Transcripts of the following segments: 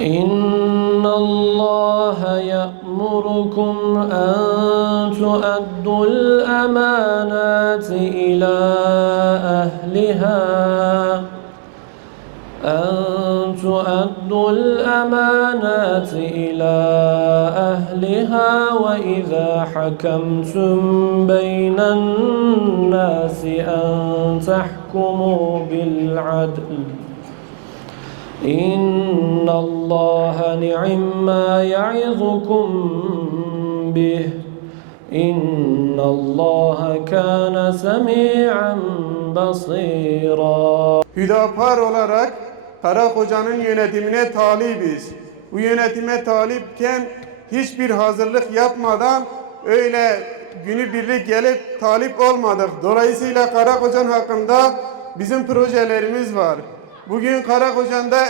إن الله يأمركم أن تؤدوا الأمانات إلى أهلها وإذا حكمتم بين الناس أن تحكموا بالعدل إن الله نعم ما يعظكم به إن الله كان سميعا بصيرا. Hüdapar olarak Karakoca'nın yönetimine talibiz. Bu yönetime talipken hiçbir hazırlık yapmadan öyle günübirlik gelip talip olmadık. Dolayısıyla Karakocan hakkında bizim projelerimiz var. Bugün Karakoca'da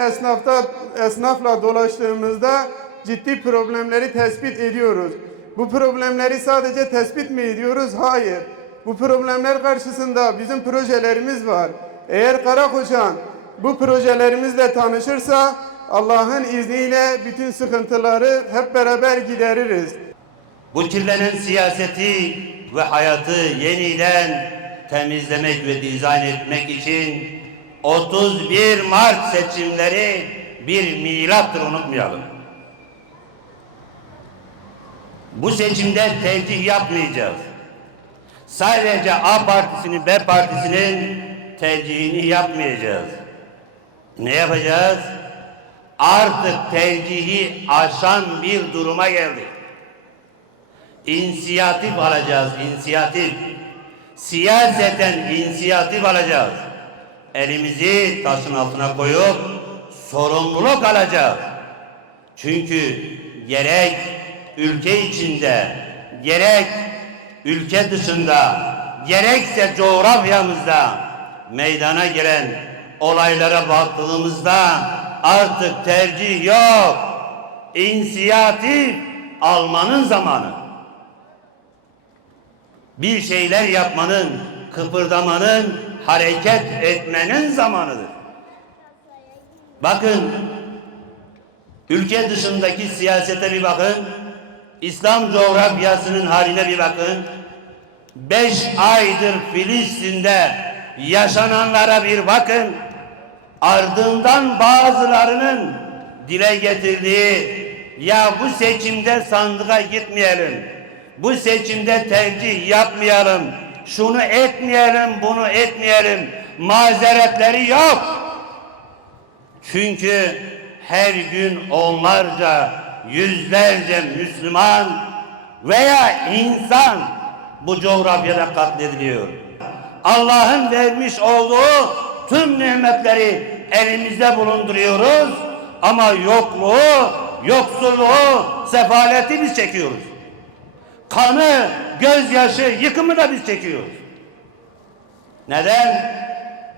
esnafla dolaştığımızda ciddi problemleri tespit ediyoruz. Bu problemleri sadece tespit mi ediyoruz? Hayır. Bu problemler karşısında bizim projelerimiz var. Eğer Karakocan bu projelerimizle tanışırsa Allah'ın izniyle bütün sıkıntıları hep beraber gideririz. Bu kirlenen siyaseti ve hayatı yeniden temizlemek ve dizayn etmek için 31 Mart seçimleri bir milattır, unutmayalım. Bu seçimde tercih yapmayacağız. Sadece A partisinin, B partisinin tercihini yapmayacağız. Ne yapacağız? Artık tercihi aşan bir duruma geldik. İnisiyatif alacağız, inisiyatif. Siyaseten inisiyatif alacağız. Elimizi taşın altına koyup sorumluluk alacağız. Çünkü gerek ülke içinde, gerek ülke dışında, gerekse coğrafyamızda meydana gelen olaylara baktığımızda artık tercih yok. İnisiyatif almanın zamanı. Bir şeyler yapmanın, kıpırdamanın, hareket etmenin zamanıdır. Bakın, ülke dışındaki siyasete bir bakın, İslam coğrafyasının haline bir bakın. 5 aydır Filistin'de yaşananlara bir bakın. Ardından bazılarının dile getirdiği, ya bu seçimde sandığa gitmeyelim, bu seçimde tercih yapmayalım, şunu etmeyelim, bunu etmeyelim, mazeretleri yok. Çünkü her gün onlarca, yüzlerce Müslüman veya insan bu coğrafyada katlediliyor. Allah'ın vermiş olduğu tüm nimetleri elimizde bulunduruyoruz ama yokluğu, yoksulluğu, sefaleti biz çekiyoruz. Kanı, gözyaşı, yıkımı da biz çekiyoruz. Neden?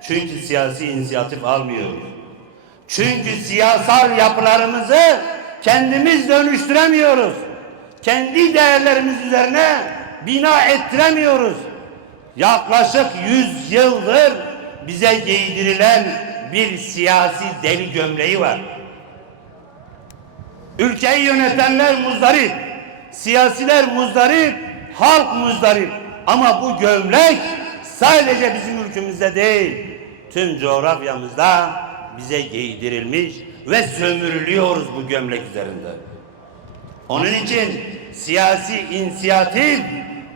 Çünkü siyasi inisiyatif almıyoruz. Çünkü siyasal yapılarımızı kendimiz dönüştüremiyoruz. Kendi değerlerimiz üzerine bina ettiremiyoruz. Yaklaşık 100 yıldır bize giydirilen bir siyasi deli gömleği var. Ülkeyi yönetenler muzdarip, siyasiler muzdarip, halk muzdarip. Ama bu gömlek sadece bizim ülkemizde değil, tüm coğrafyamızda bize giydirilmiş ve sömürülüyoruz bu gömlek üzerinde. Onun için siyasi inisiyatif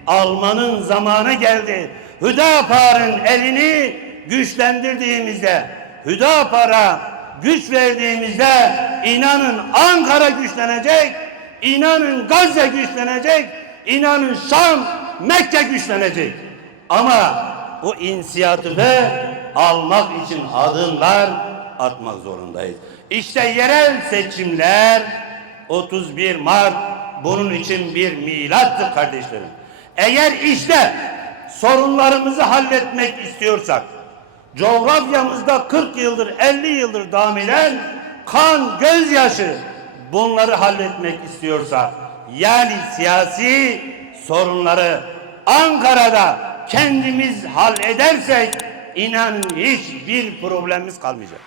almanın zamanı geldi. Hüdapar'ın elini güçlendirdiğimizde, Hüdapar'a güç verdiğimizde inanın Ankara güçlenecek, inanın Gazze güçlenecek, inanın Şam, Mekke güçlenecek. Ama bu inisiyatifi almak için adımlar atmak zorundayız. İşte yerel seçimler 31 Mart bunun için bir milattır kardeşlerim. Eğer işte sorunlarımızı halletmek istiyorsak, coğrafyamızda 40 yıldır, 50 yıldır devam eden kan, gözyaşı, bunları halletmek istiyorsak, yani siyasi sorunları Ankara'da kendimiz halledersek inanın hiçbir problemimiz kalmayacak.